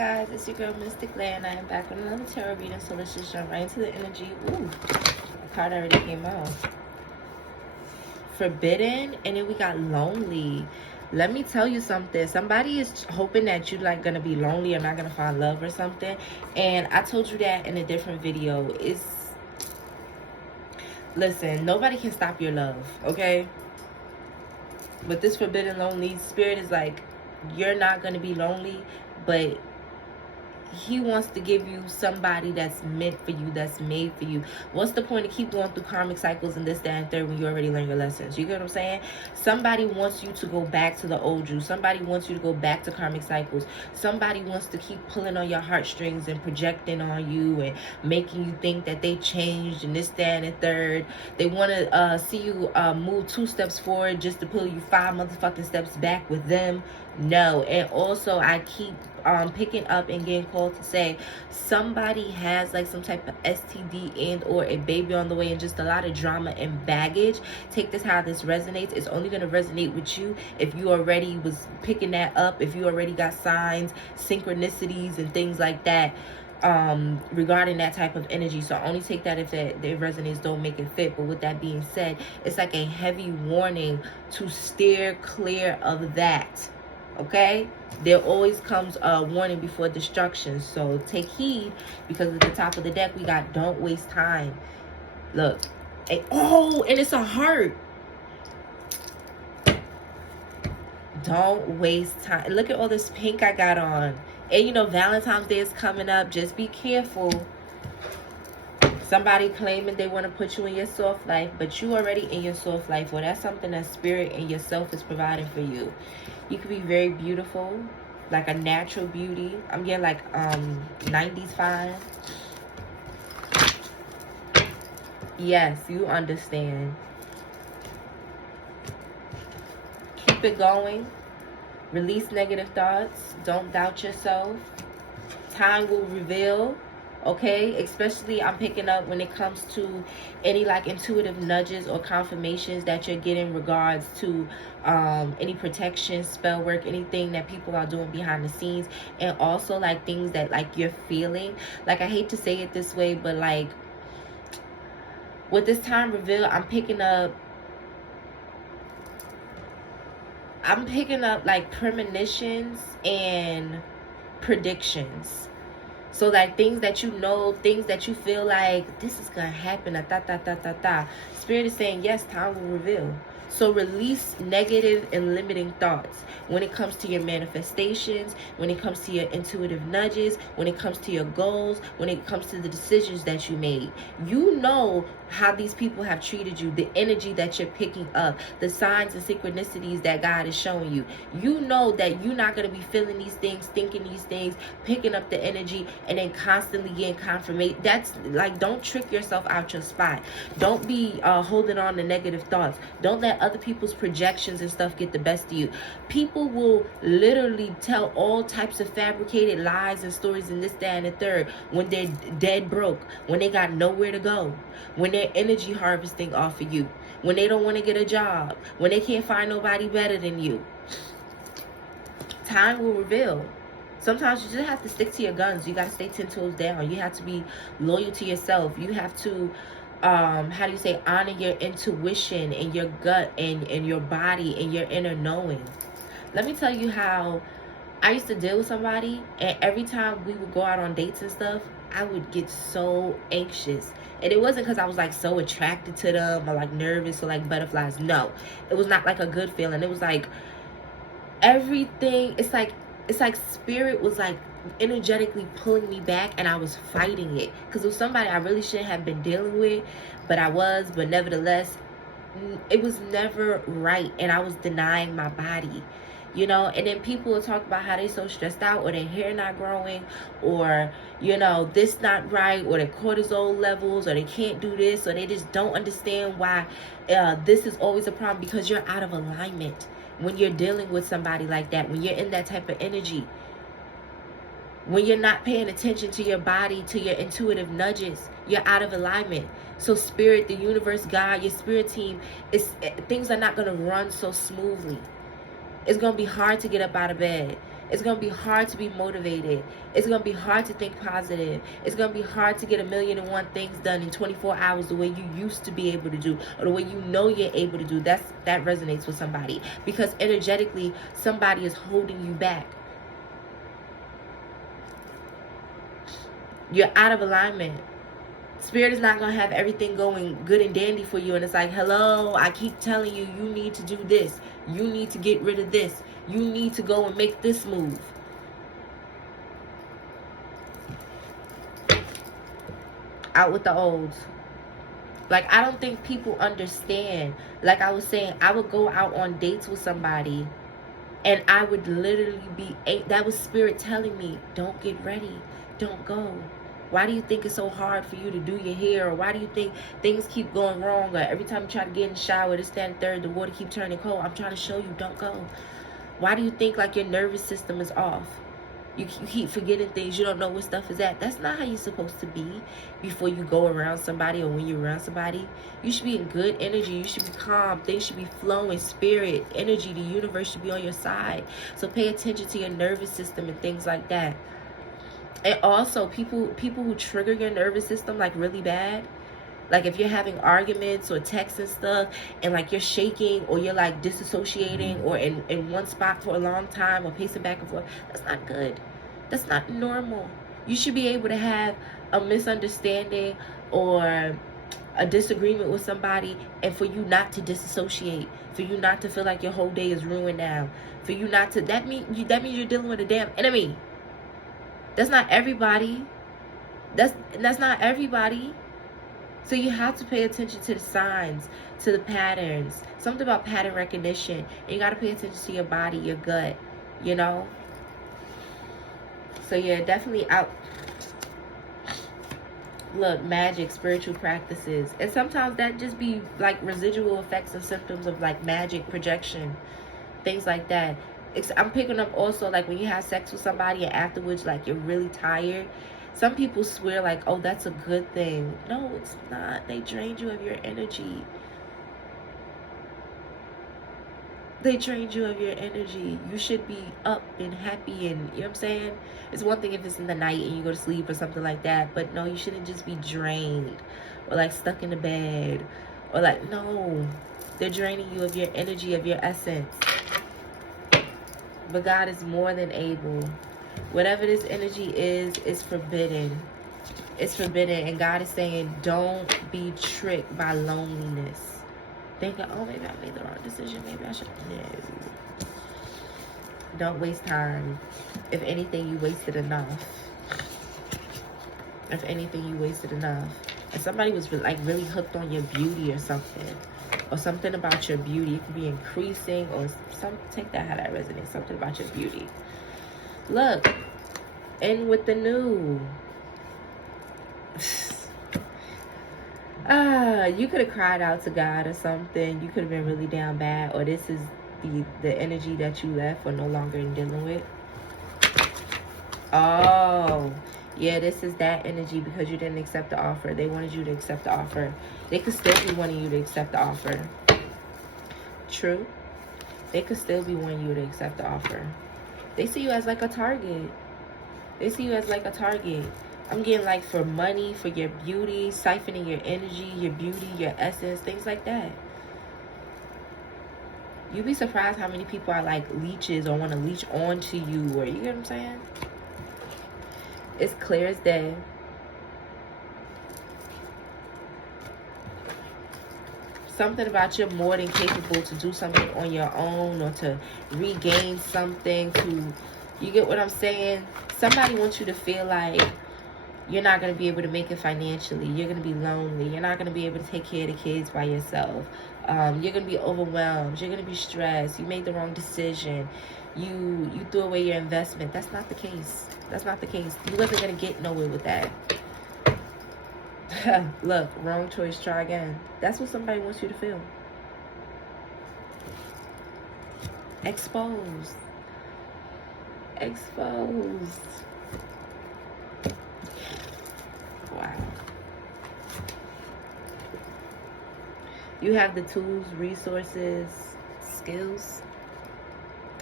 guys, it's your girl Mystic Lay, and I am back with another tarot reading. So let's just jump right into the energy. Ooh, the card already came out. Forbidden, and then we got lonely. Let me tell you something. Somebody is hoping that you're like gonna be lonely or not gonna find love or something. And I told you that in a different video. Listen, nobody can stop your love, okay? But this forbidden lonely spirit is like, you're not gonna be lonely, but he wants to give you somebody that's meant for you, that's made for you. What's the point of keep going through karmic cycles and this, that, and third when you already learned your lessons? You get what I'm saying? Somebody wants you to go back to the old you. Somebody wants you to go back to karmic cycles. Somebody wants to keep pulling on your heartstrings and projecting on you and making you think that they changed and this, that, and third. They want to see you move 2 steps forward just to pull you 5 motherfucking steps back with them. No. And also I keep picking up and getting called to say somebody has like some type of STD and or a baby on the way and just a lot of drama and baggage. Take this how this resonates. It's only going to resonate with you if you already was picking that up, if you already got signs, synchronicities and things like that regarding that type of energy. So only take that if it resonates, don't make it fit. But with that being said, it's like a heavy warning to steer clear of that. Okay, there always comes a warning before destruction, so take heed, because at the top of the deck we got don't waste time. Look, and it's a heart. Don't waste time. Look at all this pink I got on. And you know Valentine's Day is coming up. Just be careful. Somebody claiming they want to put you in your soft life, but you already in your soft life. Well, that's something that spirit and yourself is providing for you. You could be very beautiful, like a natural beauty. I'm getting like 90s fine. Yes, you understand. Keep it going. Release negative thoughts. Don't doubt yourself. Time will reveal. Okay, especially I'm picking up when it comes to any like intuitive nudges or confirmations that you're getting in regards to any protection, spell work, anything that people are doing behind the scenes, and also like things that like you're feeling. Like, I hate to say it this way, but like with this time reveal, I'm picking up like premonitions and predictions. So like things that you know, things that you feel like this is gonna happen, Spirit is saying yes, time will reveal. So release negative and limiting thoughts when it comes to your manifestations, when it comes to your intuitive nudges, when it comes to your goals, when it comes to the decisions that you made. You know how these people have treated you, the energy that you're picking up, the signs and synchronicities that God is showing you. You know that you're not going to be feeling these things, thinking these things, picking up the energy, and then constantly getting confirmation. That's like, don't trick yourself out your spot. Don't be holding on to negative thoughts. Don't let other people's projections and stuff get the best of you. People will literally tell all types of fabricated lies and stories and this, that, and the third when they're dead broke, when they got nowhere to go, when they're energy harvesting off of you, when they don't want to get a job, when they can't find nobody better than you. Time will reveal. Sometimes you just have to stick to your guns. You got to stay 10 toes down. You have to be loyal to yourself. You have to honor your intuition and your gut and your body and your inner knowing. Let me tell you how I used to deal with somebody, and every time we would go out on dates and stuff, I would get so anxious. And it wasn't because I was like so attracted to them or like nervous or like butterflies. No, it was not like a good feeling. It was like everything, it's like spirit was like energetically pulling me back, and I was fighting it because it was somebody I really shouldn't have been dealing with, but nevertheless it was never right, and I was denying my body, you know. And then people will talk about how they so stressed out, or their hair not growing, or you know this not right, or their cortisol levels, or they can't do this, or they just don't understand why this is always a problem, because you're out of alignment when you're dealing with somebody like that, when you're in that type of energy. When you're not paying attention to your body, to your intuitive nudges, you're out of alignment. So spirit, the universe, God, your spirit team, things are not going to run so smoothly. It's going to be hard to get up out of bed. It's going to be hard to be motivated. It's going to be hard to think positive. It's going to be hard to get 1,000,001 things done in 24 hours the way you used to be able to do, or the way you know you're able to do. That resonates with somebody, because energetically somebody is holding you back. You're out of alignment. Spirit is not going to have everything going good and dandy for you. And it's like, hello, I keep telling you, you need to do this. You need to get rid of this. You need to go and make this move. Out with the old. Like, I don't think people understand. Like I was saying, I would go out on dates with somebody, and I would literally be, that was Spirit telling me, don't get ready. Don't go. Why do you think it's so hard for you to do your hair? Or why do you think things keep going wrong? Or every time you try to get in the shower, this, that, and third, the water keeps turning cold. I'm trying to show you, don't go. Why do you think like your nervous system is off? You keep forgetting things. You don't know where stuff is at. That's not how you're supposed to be before you go around somebody, or when you're around somebody. You should be in good energy. You should be calm. Things should be flowing. Spirit, energy, the universe should be on your side. So pay attention to your nervous system and things like that. And also, people who trigger your nervous system like really bad, like if you're having arguments or texts and stuff, and like you're shaking, or you're like disassociating, or in one spot for a long time, or pacing back and forth, that's not good. That's not normal. You should be able to have a misunderstanding or a disagreement with somebody, and for you not to disassociate, for you not to feel like your whole day is ruined now, for you not to, that means you're dealing with a damn enemy. That's not everybody. That's not everybody. So you have to pay attention to the signs, to the patterns. Something about pattern recognition. And you got to pay attention to your body, your gut, you know. So yeah, definitely out. Look, magic, spiritual practices. And sometimes that just be like residual effects and symptoms of like magic, projection, things like that. I'm picking up also like when you have sex with somebody and afterwards like you're really tired. Some people swear like, oh, that's a good thing. No, it's not. They drained you of your energy. They drained you of your energy. You should be up and happy, and you know what I'm saying? It's one thing if it's in the night and you go to sleep or something like that, but no, you shouldn't just be drained or like stuck in the bed, or like, no, they're draining you of your energy, of your essence. But God is more than able. Whatever this energy is forbidden. It's forbidden. And God is saying, don't be tricked by loneliness. Thinking, oh, maybe I made the wrong decision. Maybe I should. No. Don't waste time. If anything, you wasted enough. If anything, you wasted enough. And somebody was like really hooked on your beauty or something. Or something about your beauty. It could be increasing, or some, take that how that resonates. Something about your beauty. Look, and with the new. You could have cried out to God or something. You could have been really down bad. Or this is the energy that you left or no longer in dealing with. Oh, yeah, this is that energy because you didn't accept the offer. They wanted you to accept the offer. They could still be wanting you to accept the offer. True. They could still be wanting you to accept the offer. They see you as like a target. They see you as like a target. I'm getting like for money, for your beauty, siphoning your energy, your beauty, your essence, things like that. You'd be surprised how many people are like leeches or want to leech onto you, or you get what I'm saying? It's clear as day. Something about you're more than capable to do something on your own, or to regain something, to, you get what I'm saying? Somebody wants you to feel like you're not going to be able to make it financially. You're going to be lonely. You're not going to be able to take care of the kids by yourself. You're going to be overwhelmed. You're going to be stressed. You made the wrong decision. You threw away your investment. That's not the case. That's not the case. You wasn't going to get nowhere with that. Look, wrong choice, try again. That's what somebody wants you to feel. Exposed. Exposed. Wow. You have the tools, resources, skills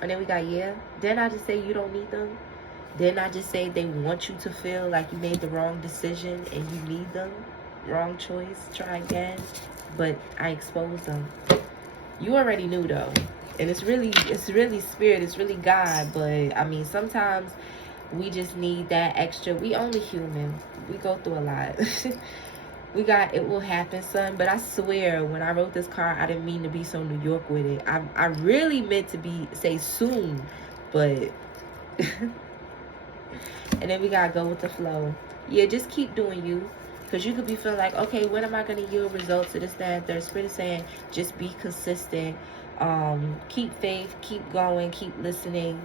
And then we got, yeah, didn't I just say you don't need them? Didn't I just say they want you to feel like you made the wrong decision and you need them? Wrong choice, try again. But I exposed them. You already knew though. And it's really spirit, it's really God. But I mean, sometimes we just need that extra. We only human. We go through a lot. We got it will happen, son. But I swear, when I wrote this card, I didn't mean to be so New York with it. I really meant to say soon, but and then we gotta go with the flow. Yeah, just keep doing you. Because you could be feeling like, okay, when am I going to yield results to this, that, and third? Spirit is saying, just be consistent. Keep faith. Keep going. Keep listening.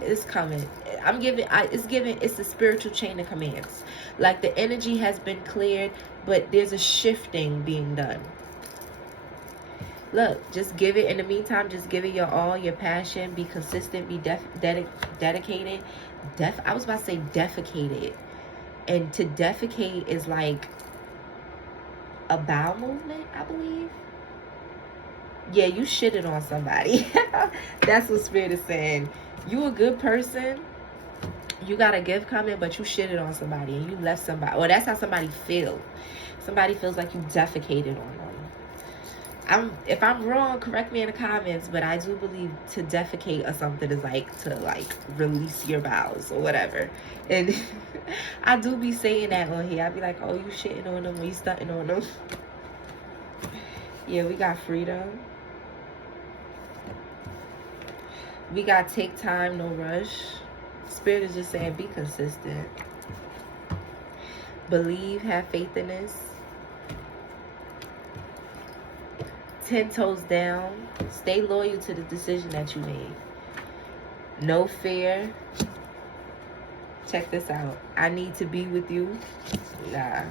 It's coming. It's the spiritual chain of commands. Like the energy has been cleared, but there's a shifting being done. Look, just give it. In the meantime, just give it your all, your passion. Be consistent. Be dedicated. I was about to say defecated. And to defecate is like a bowel movement, I believe. Yeah, you shitted on somebody. That's what Spirit is saying. You a good person. You got a gift coming, but you shitted on somebody and you left somebody. Well, that's how somebody feels. Somebody feels like you defecated on them. If I'm wrong, correct me in the comments, but I do believe to defecate or something is like to like release your bowels or whatever. And I do be saying that on here. I be like, oh, you shitting on them, you stunting on them. Yeah, we got freedom. We got take time, no rush. Spirit is just saying be consistent. Believe, have faith in this. 10 toes down. Stay loyal to the decision that you made. No fear. Check this out. I need to be with you. Nah.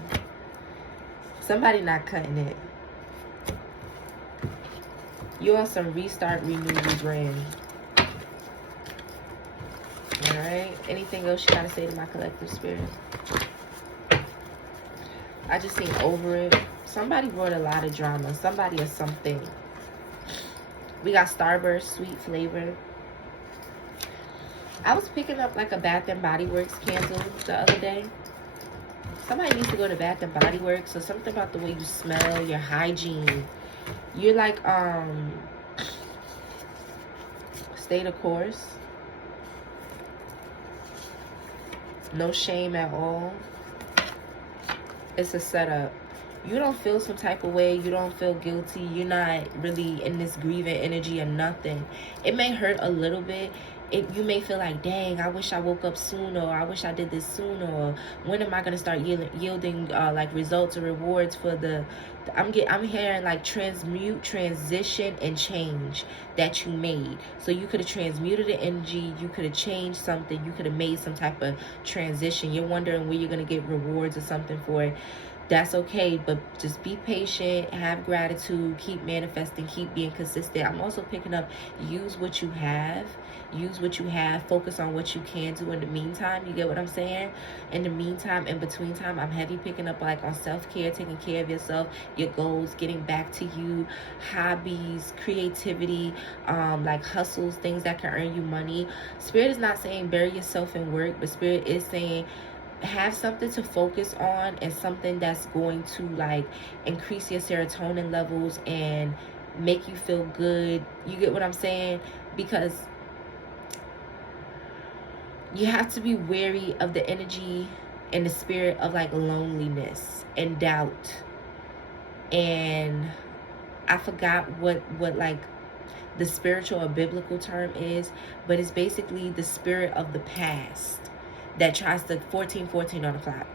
Somebody not cutting it. You on some restart, renew, rebrand. Alright. Anything else you gotta say to my collective spirit? I just seen over it. Somebody brought a lot of drama. Somebody or something. We got Starburst, sweet flavor. I was picking up like a Bath and Body Works candle the other day. Somebody needs to go to Bath and Body Works. So something about the way you smell, your hygiene. You're like, stay the course. No shame at all. It's a setup. You don't feel some type of way. You don't feel guilty. You're not really in this grieving energy or nothing. It may hurt a little bit. You may feel like, dang, I wish I woke up sooner, or I wish I did this sooner, or when am I going to start yielding like results or rewards for the I'm hearing like transmute, transition, and change that you made. So you could have transmuted the energy, you could have changed something, you could have made some type of transition. You're wondering when you're going to get rewards or something for it. That's okay, but just be patient, have gratitude, keep manifesting, keep being consistent. I'm also picking up, use what you have. Use what you have. Focus on what you can do in the meantime. You get what I'm saying? In the meantime, in between time, I'm heavy picking up like on self-care, taking care of yourself, your goals, getting back to you, hobbies, creativity, like hustles, things that can earn you money. Spirit is not saying bury yourself in work, but Spirit is saying have something to focus on and something that's going to like increase your serotonin levels and make you feel good. You get what I'm saying? Because you have to be wary of the energy and the spirit of like loneliness and doubt. And I forgot what like the spiritual or biblical term is, but it's basically the spirit of the past that tries to 1414 on the clock,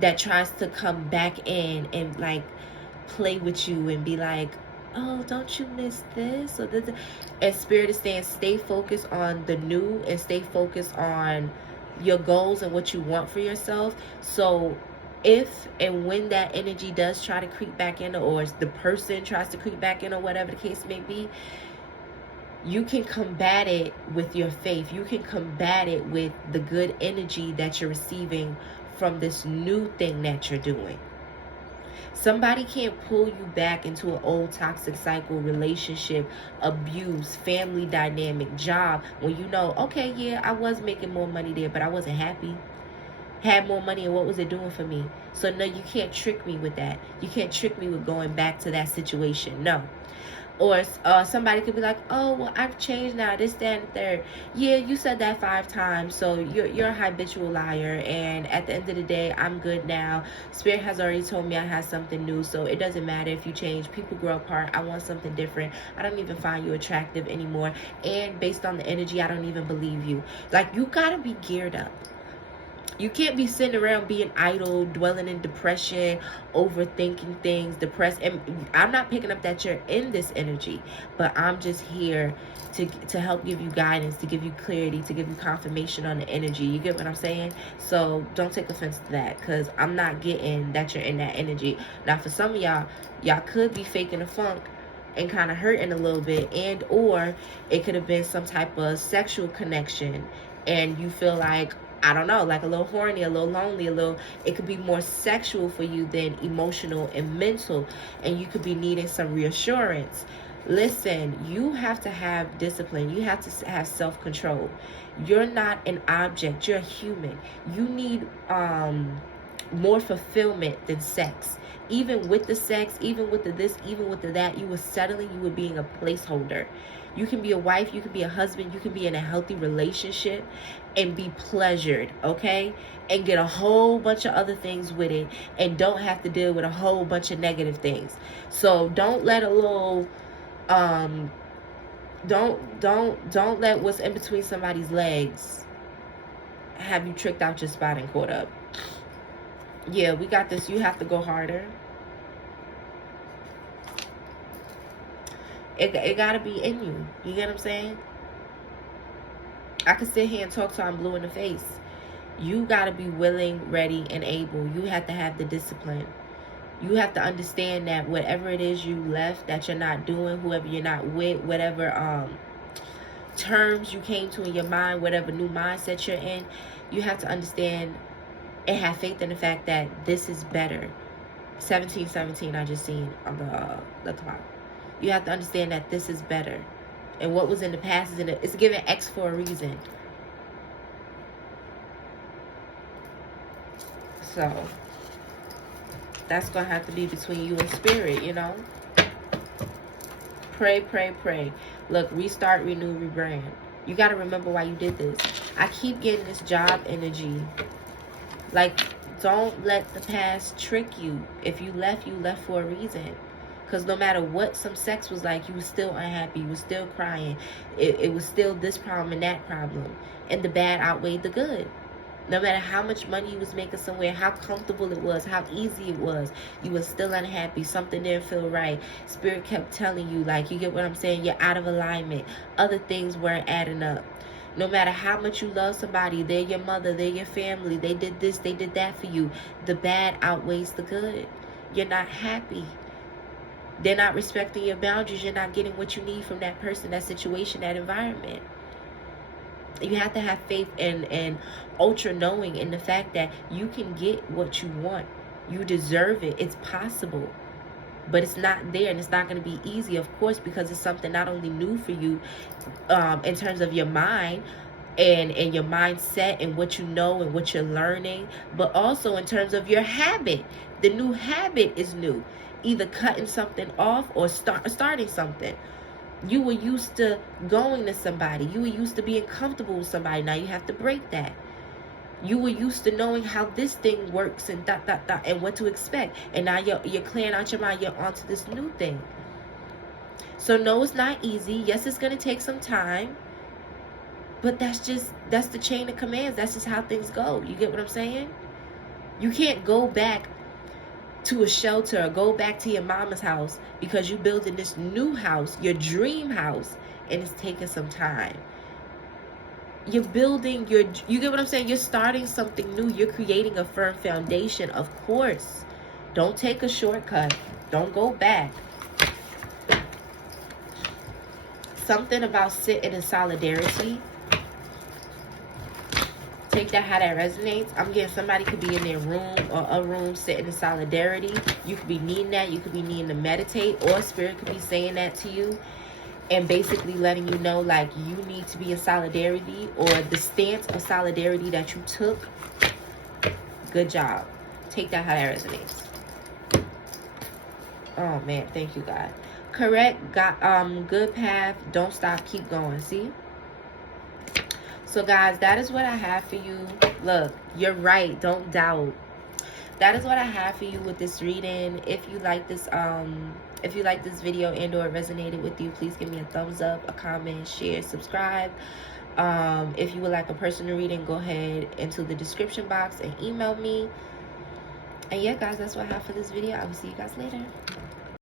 that tries to come back in and like play with you and be like, oh, don't you miss this or this? And Spirit is saying stay focused on the new and stay focused on your goals and what you want for yourself. So if and when that energy does try to creep back in, or the person tries to creep back in, or whatever the case may be, you can combat it with your faith. You can combat it with the good energy that you're receiving from this new thing that you're doing. Somebody can't pull you back into an old toxic cycle, relationship, abuse, family dynamic, job, when you know, okay, yeah, I was making more money there, but I wasn't happy. Had more money, and what was it doing for me? So no, you can't trick me with that. You can't trick me with going back to that situation. No. Or somebody could be like, oh, well, I've changed now, this, that, and the third. Yeah, you said that 5 times, so you're a habitual liar, and at the end of the day, I'm good now. Spirit has already told me I have something new, so it doesn't matter if you change. People grow apart. I want something different. I don't even find you attractive anymore, and based on the energy, I don't even believe you. Like, you gotta be geared up. You can't be sitting around being idle, dwelling in depression, overthinking things, depressed. And I'm not picking up that you're in this energy, but I'm just here to help give you guidance, to give you clarity, to give you confirmation on the energy. You get what I'm saying? So don't take offense to that, because I'm not getting that you're in that energy. Now, for some of y'all could be faking the funk and kind of hurting a little bit, and or it could have been some type of sexual connection, and you feel like, I don't know, like a little horny, a little lonely, it could be more sexual for you than emotional and mental, and you could be needing some reassurance. Listen, you have to have discipline. You have to have self-control. You're not an object. You're a human. You need more fulfillment than sex. Even with the sex, even with the this, even with the that, you were settling, you were being a placeholder. You can be a wife, you can be a husband, you can be in a healthy relationship and be pleasured, okay? And get a whole bunch of other things with it, and don't have to deal with a whole bunch of negative things. So don't let a little don't let what's in between somebody's legs have you tricked out your spot and caught up. Yeah, we got this. You have to go harder. It gotta be in you. You get what I'm saying? I could sit here and talk till I'm blue in the face. You gotta be willing, ready, and able. You have to have the discipline. You have to understand that whatever it is you left, that you're not doing, whoever you're not with, whatever terms you came to in your mind, whatever new mindset you're in, you have to understand and have faith in the fact that this is better. 1717 I just seen on the clock. You have to understand that this is better. And what was in the past it's given X for a reason. So that's going to have to be between you and spirit, you know. Pray, pray, pray. Look, restart, renew, rebrand. You got to remember why you did this. I keep getting this job energy. Like, don't let the past trick you. If you left for a reason. Because no matter what some sex was like, you were still unhappy. You were still crying. It was still this problem and that problem. And the bad outweighed the good. No matter how much money you was making somewhere, how comfortable it was, how easy it was, you were still unhappy. Something didn't feel right. Spirit kept telling you, like, you get what I'm saying? You're out of alignment. Other things weren't adding up. No matter how much you love somebody, they're your mother, they're your family, they did this, they did that for you. The bad outweighs the good. You're not happy. They're not respecting your boundaries. You're not getting what you need from that person, that situation, that environment. You have to have faith and ultra knowing in the fact that you can get what you want. You deserve it. It's possible. But it's not there, and it's not going to be easy, of course, because it's something not only new for you in terms of your mind and your mindset and what you know and what you're learning, but also in terms of your habit. The new habit is new. Either cutting something off or starting something. You were used to going to somebody. You were used to being comfortable with somebody. Now you have to break that. You were used to knowing how this thing works and and what to expect. And now you're clearing out your mind. You're onto this new thing. So no, it's not easy. Yes, it's going to take some time. But that's the chain of commands. That's just how things go. You get what I'm saying? You can't go back to a shelter or go back to your mama's house because you're building this new house, your dream house, and it's taking some time. You're building you get what I'm saying? You're starting something new. You're creating a firm foundation, of course. Don't take a shortcut. Don't go back. Something about sitting in solidarity Take that how that resonates. I'm getting somebody could be in their room or a room sitting in solidarity. You could be needing that. You could be needing to meditate, or spirit could be saying that to you and basically letting you know, like, you need to be in solidarity, or the stance of solidarity that you took. Good job. Take that how that resonates. Oh man, thank you, God. Correct, God, good path. Don't stop, keep going. See? So guys, that is what I have for you. Look, you're right. Don't doubt. That is what I have for you with this reading. If you like this video and or it resonated with you, please give me a thumbs up, a comment, share, subscribe. If you would like a personal reading, go ahead into the description box and email me. And yeah, guys, that's what I have for this video. I will see you guys later.